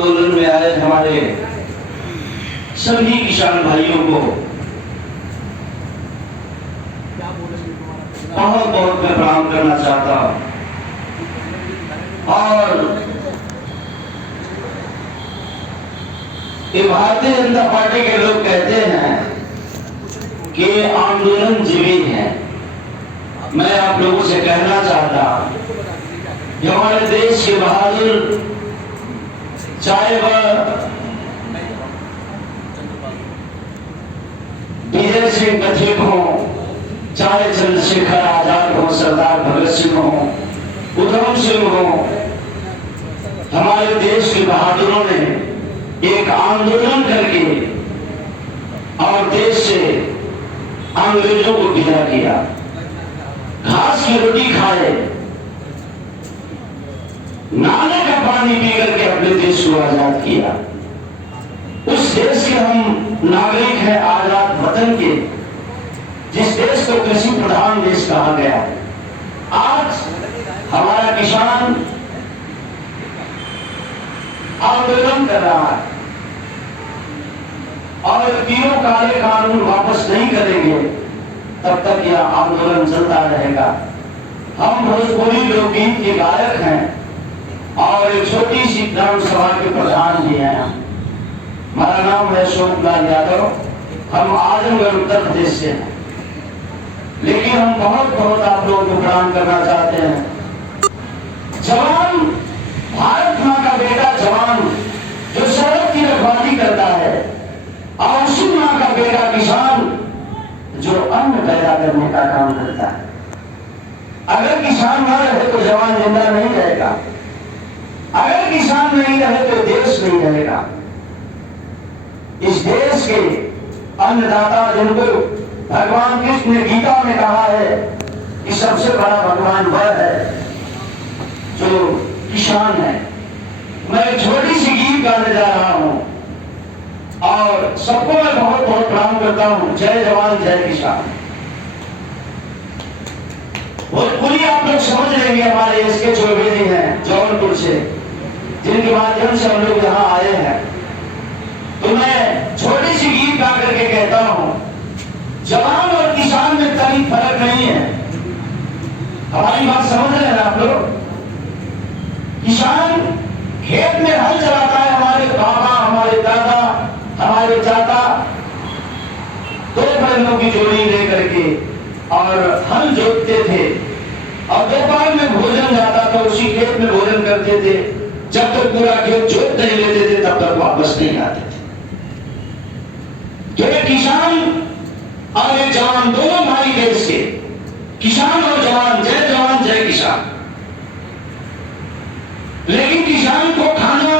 आंदोलन में आए हमारे सभी किसान भाइयों को बहुत बहुत मैं प्रणाम करना चाहता हूं। और ये भारतीय जनता पार्टी के लोग कहते हैं कि आंदोलन जीवी है। मैं आप लोगों से कहना चाहता कि हमारे देश के बहादुर, चाहे वह विजय सिंह कथिक हो, चाहे चंद्रशेखर आजाद हो, सरदार भगत सिंह हो, उधम सिंह हो, हमारे देश के बहादुरों ने एक आंदोलन करके और देश से अंग्रेजों को विदा किया, घास की रोटी खाए, नाले का पानी पी करके अपने देश को आजाद किया। उस देश के हम नागरिक हैं, आजाद वतन के, जिस देश को कृषि प्रधान देश कहा गया। आज हमारा किसान आंदोलन कर रहा है और तीनों काले कानून वापस नहीं करेंगे तब तक यह आंदोलन चलता रहेगा। हम भोजपुरी लोकगीत के गायक हैं और एक छोटी सी ग्राम सभा के प्रधान भी हैं। हमारा नाम है अशोक लाल यादव। हम आजमगढ़ उत्तर प्रदेश से हैं, लेकिन हम बहुत बहुत आप लोगों को प्रणाम करना चाहते हैं। जवान, भारत मां का बेटा जवान जो सड़क की रखवाली करता है, और उसी मां का बेटा किसान जो अन्न पैदा करने का काम करता है। अगर किसान न रहे तो जवान जिंदा नहीं रहेगा, अगर किसान नहीं रहे तो देश नहीं रहेगा। इस देश के अन्नदाता, जिनको भगवान कृष्ण ने गीता में कहा है कि सबसे बड़ा भगवान वह है जो किसान है। मैं एक छोटी सी गीत गाने जा रहा हूं और सबको मैं बहुत बहुत प्रणाम करता हूं। जय जवान जय किसान। भोजपुरी आप लोग समझ लेंगे। हमारे इसके चौबे जी हैं जौनपुर से, जिनके माध्यम से हम लोग यहाँ आए हैं। तो मैं छोटी सी गीत गा करके कहता हूं, जवान और किसान में कहीं फर्क नहीं है। हमारी बात समझ रहे हैं आप लोग? किसान खेत में हल चलाता है। हमारे बाबा, हमारे दादा, हमारे चाचा दो बैलों की जोड़ी लेकर के और हल जोतते थे और दोपहर में भोजन जाता था, उसी खेत में भोजन करते थे। जब तक पूरा खेत जोत नहीं लेते थे तब तक वापस नहीं आते थे। तो ये किसान और ये जवान दोनों भाई देश के, किसान और जवान, जय जवान जय किसान। लेकिन किसान को खाना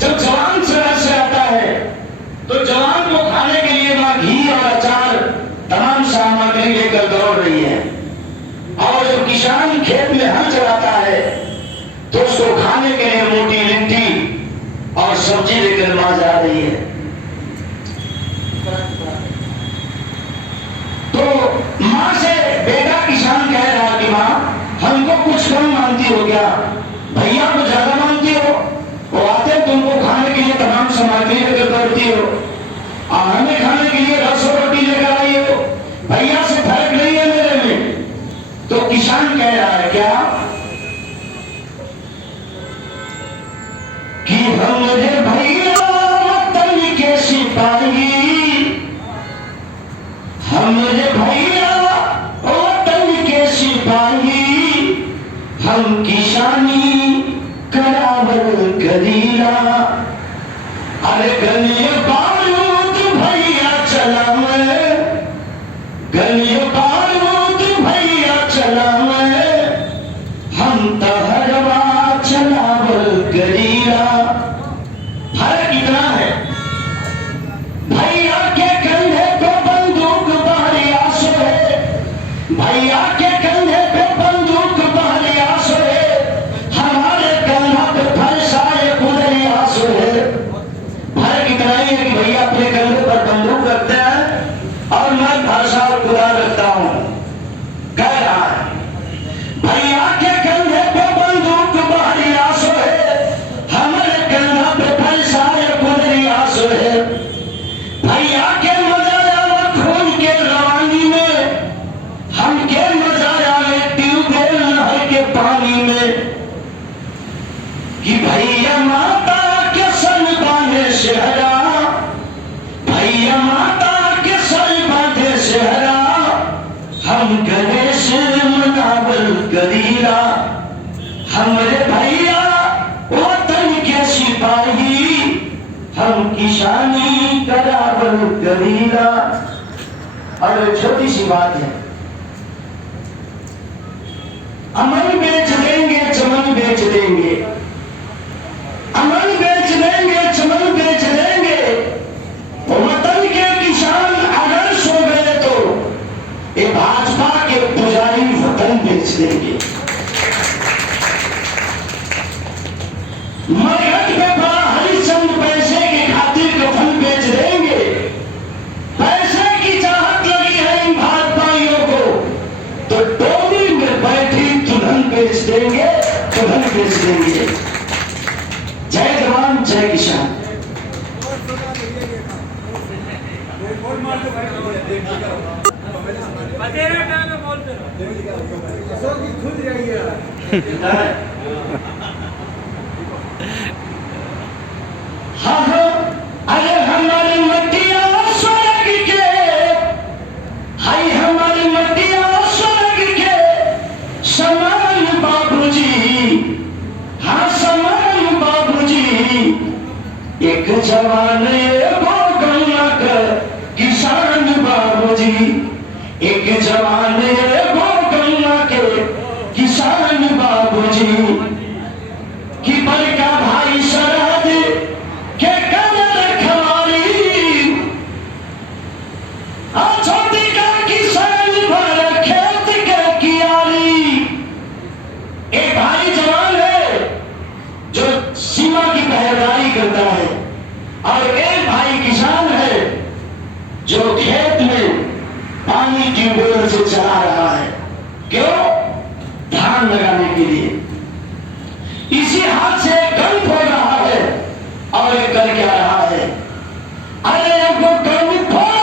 जब जवान शहर से आता है तो जवान को खाने के लिए वहां घी और अचार तमाम सामग्री लेकर दौड़ रही है, और जब किसान खेत में हल चलाता है तो उसको खाने के लिए मोटी लिट्टी और सब्जी लेकर मां जा रही है। तो मां से बेटा किसान कह रहा कि मां, हमको कुछ कम मानती हो क्या? भैया को ज्यादा मानती हो? वो आते तुमको खाने के लिए तमाम सामग्री लेकर दौड़ती हो, और हमें खाने के लिए रस और रोटी लेकर आई हो। भैया से फर्क नहीं है मेरे में। तो किसान कह रहा है क्या कि हम मुझे भैया वतन के सिपाही, हम मुझे भैया वतन के सिपाही, हम किसानी करावल करीला। अरे गलिए बारूद भैया चलावे, गलिए बारूद भैया चलावे, हम तहरवा चलावल करीला। फर्क इतना है, भैया के कंधे पे बंदूक बहरिया सोए, भैया के कंधे पे बंदूक बहरिया सोए, हमारे कंधा पे फरसाए कुदरिया सोए। फर्क इतना ही है कि भैया सेहरा, भैया माता के सर बांधे सेहरा, हम गणेश मनावल करीला, हमरे भैया वतन के सिपाही, हम किसानी करावल करीला। और छोटी सी बात है, अमन बेच देंगे चमन बेच देंगे, अमन बेच देंगे चमन बेच देंगे, वतन के किसान अगर सो गए तो ये भाजपा के पुजारी वतन बेच देंगे। मरघट पे बड़ा हरिश्चंद पैसे की खातिर कफन बेच देंगे, पैसे की चाहत लगी है इन भाजपाइयों को तो डोली में बैठी दुल्हन बेच देंगे, दुल्हन बेच देंगे। जय जवान जय किसान। हाँ, अरे हमारी मटिया स्वर्ग के, हाय हमारी मटिया स्वर्ग के समान बाबूजी, हाँ समान बाबूजी, एक जवान एगो गौया का किसान बाबूजी, एक जवान एगो गौया के किसान बाबूजी, कि बड़का भाई सरहद के कदर खवारी, छोटी का किसान भर खेत के कियारी। एक भाई जवान है जो सीमा की पहरेदारी करता है और एक भाई किसान है जो खेत में पानी ट्यूबवेल से चला रहा है। क्यों? धान लगाने के लिए। इसी हाथ से गन फोड़ रहा है और एक कर क्या रहा है, अरे एगो गन फोड़,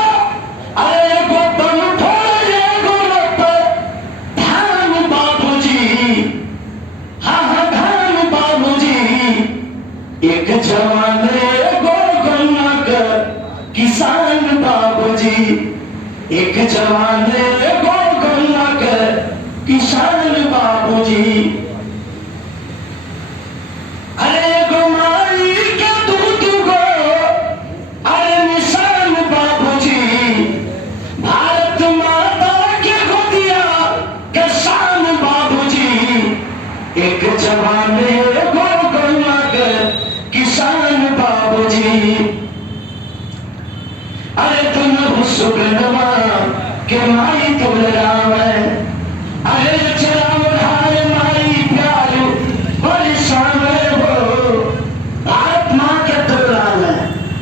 अरे एगो गन फोड़, एगो धान बाबूजी, हाँ हाँ धान बाबूजी, एक जवान एगो गन्ना का किसान बाबूजी, एक जवान एगो गन्ना का किसान बाबूजी। अरे एगो माई के दूध गो, अरे निशान बाबूजी, भारत माता के गोदिया के शान बाबूजी, एक जवान एगो गन्ना का किसान बाबूजी। अरे तुम सुगनमा के माई तुम राम है, अरे चराम ढाल माई प्यारू बड़ी शान है वो, भारत माँ के दुलाल है,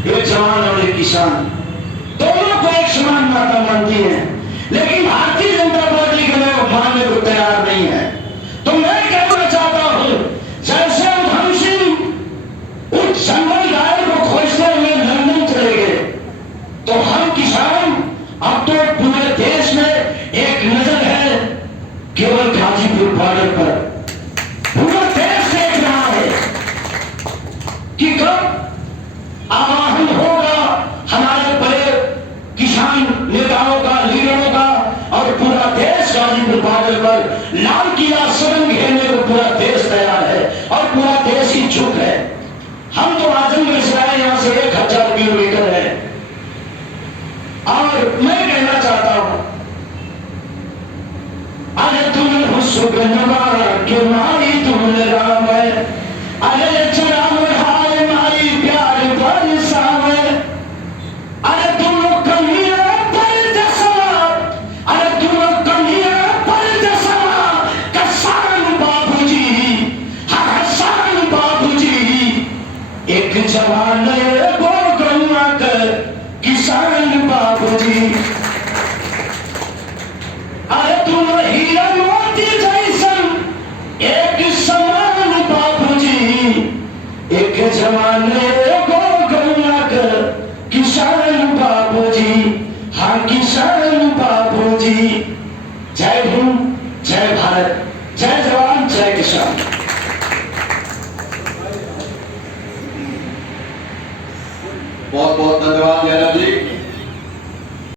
एक जवान और एक किसान, दोनों को एक समान माता मानती है, लेकिन भारतीय जनता पार्टी के लोग मानने को तैयार नहीं है। तो मैं कहना चाहता हूं, जैसे उधम सिंह उस जंगल गाय को खोजते हुए लंदन चले गए, तो हम किसान अब तो पूरे देश में एक नजर है केवल गाजीपुर बॉर्डर पर, पूरा देश देख रहा है कि कब आवाहन होगा हमारे बड़े किसान नेताओं का, लीडरों का, और पूरा देश गाजीपुर बॉर्डर पर लाल किला सुरंग घेरने को पूरा देश तैयार है और पूरा देश ही चुप है। हम तो आजमगढ़ से आए, यहां से 1000 किलोमीटर है, और मैं कहना चाहता हूं, अरे तुम सुगनमा के माई तुम राम है, अरे चराम ढाल माई प्यार बरसावे, अरे तुम कन्हैया पर जसवा, अरे तुम कन्हैया पर जसवा, किसान बाबूजी, हाँ किसान बाबूजी, एक जवान एगो गन्ना का किसान बाबूजी। अरे तुम हीरा मोती जैसन एक समान बाबूजी, एक जवान एगो गन्ना का किसान बाबूजी, हाँ किसान बाबूजी। जय हिंद, जय भारत, जय जवान जय किसान। बहुत बहुत धन्यवाद जैनब जी।